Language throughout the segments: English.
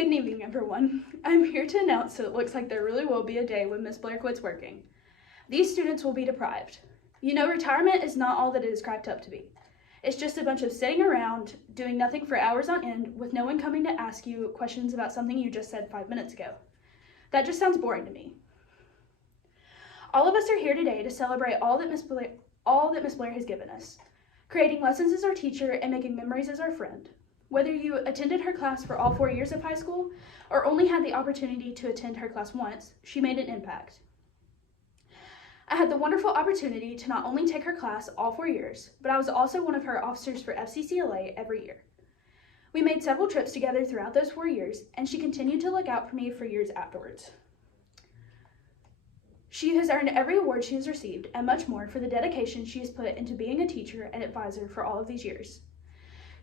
Good evening, everyone. I'm here to announce that it looks like there really will be a day when Miss Blair quits working. These students will be deprived. You know, retirement is not all that it is cracked up to be. It's just a bunch of sitting around, doing nothing for hours on end, with no one coming to ask you questions about something you just said 5 minutes ago. That just sounds boring to me. All of us are here today to celebrate all that Miss Blair has given us, creating lessons as our teacher and making memories as our friend. Whether you attended her class for all 4 years of high school or only had the opportunity to attend her class once, she made an impact. I had the wonderful opportunity to not only take her class all 4 years, but I was also one of her officers for FCCLA every year. We made several trips together throughout those 4 years, and she continued to look out for me for years afterwards. She has earned every award she has received and much more for the dedication she has put into being a teacher and advisor for all of these years.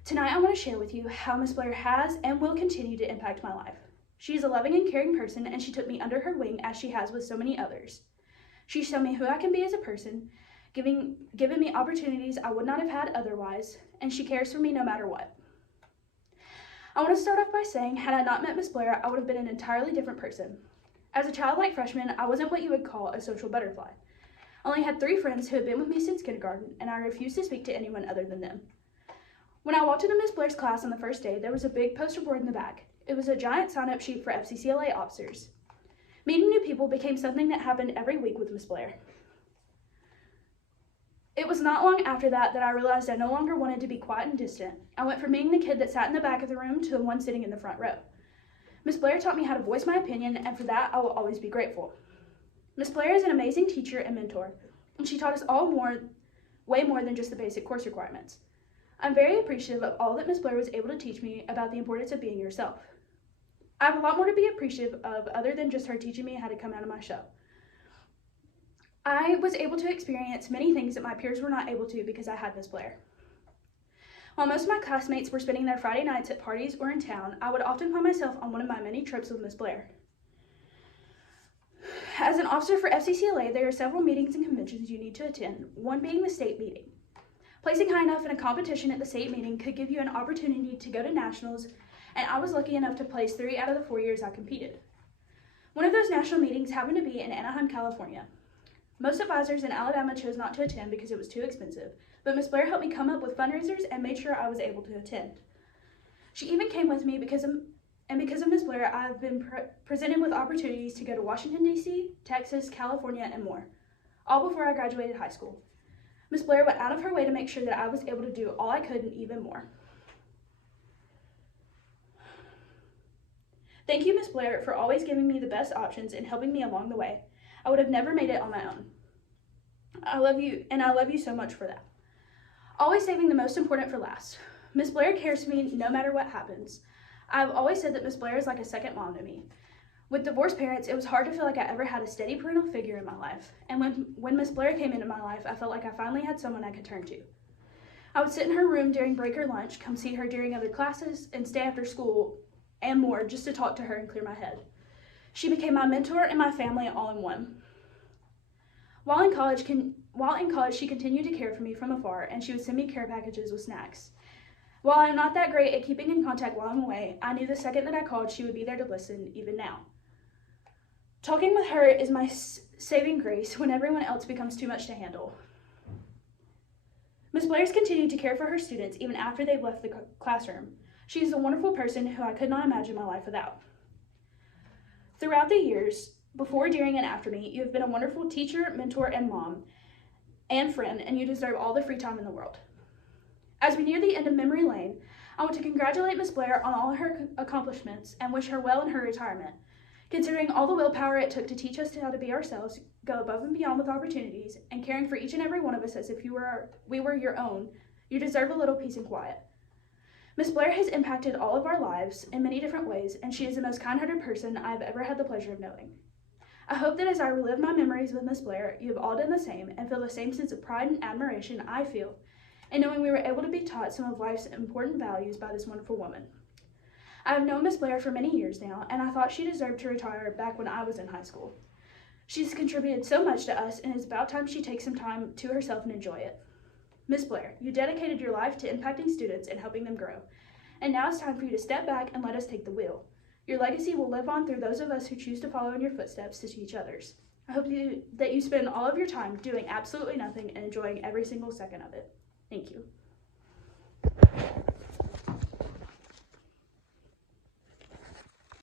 Tonight, I want to share with you how Miss Blair has and will continue to impact my life. She is a loving and caring person, and she took me under her wing as she has with so many others. She showed me who I can be as a person, given me opportunities I would not have had otherwise, and she cares for me no matter what. I want to start off by saying, had I not met Miss Blair, I would have been an entirely different person. As a childlike freshman, I wasn't what you would call a social butterfly. I only had 3 friends who had been with me since kindergarten, and I refused to speak to anyone other than them. When I walked into Miss Blair's class on the first day, there was a big poster board in the back. It was a giant sign-up sheet for FCCLA officers. Meeting new people became something that happened every week with Miss Blair. It was not long after that I realized I no longer wanted to be quiet and distant. I went from being the kid that sat in the back of the room to the one sitting in the front row. Miss Blair taught me how to voice my opinion, and for that I will always be grateful. Miss Blair is an amazing teacher and mentor, and she taught us all way more than just the basic course requirements. I'm very appreciative of all that Miss Blair was able to teach me about the importance of being yourself. I have a lot more to be appreciative of other than just her teaching me how to come out of my shell. I was able to experience many things that my peers were not able to because I had Miss Blair. While most of my classmates were spending their Friday nights at parties or in town, I would often find myself on one of my many trips with Miss Blair. As an officer for FCCLA, there are several meetings and conventions you need to attend, one being the state meeting. Placing high enough in a competition at the state meeting could give you an opportunity to go to nationals, and I was lucky enough to place 3 out of the 4 years I competed. One of those national meetings happened to be in Anaheim, California. Most advisors in Alabama chose not to attend because it was too expensive, but Miss Blair helped me come up with fundraisers and made sure I was able to attend. She even came with me because of Miss Blair, I have been presented with opportunities to go to Washington, D.C., Texas, California, and more, all before I graduated high school. Miss Blair went out of her way to make sure that I was able to do all I could and even more. Thank you, Miss Blair, for always giving me the best options and helping me along the way. I would have never made it on my own. I love you, and I love you so much for that. Always saving the most important for last. Miss Blair cares for me no matter what happens. I've always said that Miss Blair is like a second mom to me. With divorced parents, it was hard to feel like I ever had a steady parental figure in my life, and when Miss Blair came into my life, I felt like I finally had someone I could turn to. I would sit in her room during break or lunch, come see her during other classes, and stay after school and more just to talk to her and clear my head. She became my mentor and my family all in one. While in college, she continued to care for me from afar, and she would send me care packages with snacks. While I'm not that great at keeping in contact while I'm away, I knew the second that I called, she would be there to listen, even now. Talking with her is my saving grace when everyone else becomes too much to handle. Miss Blair's continued to care for her students even after they've left the classroom. She is a wonderful person who I could not imagine my life without. Throughout the years, before, during, and after me, you have been a wonderful teacher, mentor, and mom, and friend, and you deserve all the free time in the world. As we near the end of memory lane, I want to congratulate Miss Blair on all her accomplishments and wish her well in her retirement. Considering all the willpower it took to teach us how to be ourselves, go above and beyond with opportunities, and caring for each and every one of us as if we were your own, you deserve a little peace and quiet. Miss Blair has impacted all of our lives in many different ways, and she is the most kind-hearted person I have ever had the pleasure of knowing. I hope that as I relive my memories with Miss Blair, you have all done the same and feel the same sense of pride and admiration I feel, and knowing we were able to be taught some of life's important values by this wonderful woman. I have known Miss Blair for many years now, and I thought she deserved to retire back when I was in high school. She's contributed so much to us, and it's about time she takes some time to herself and enjoy it. Miss Blair, you dedicated your life to impacting students and helping them grow, and now it's time for you to step back and let us take the wheel. Your legacy will live on through those of us who choose to follow in your footsteps to teach others. I hope that you spend all of your time doing absolutely nothing and enjoying every single second of it. Thank you.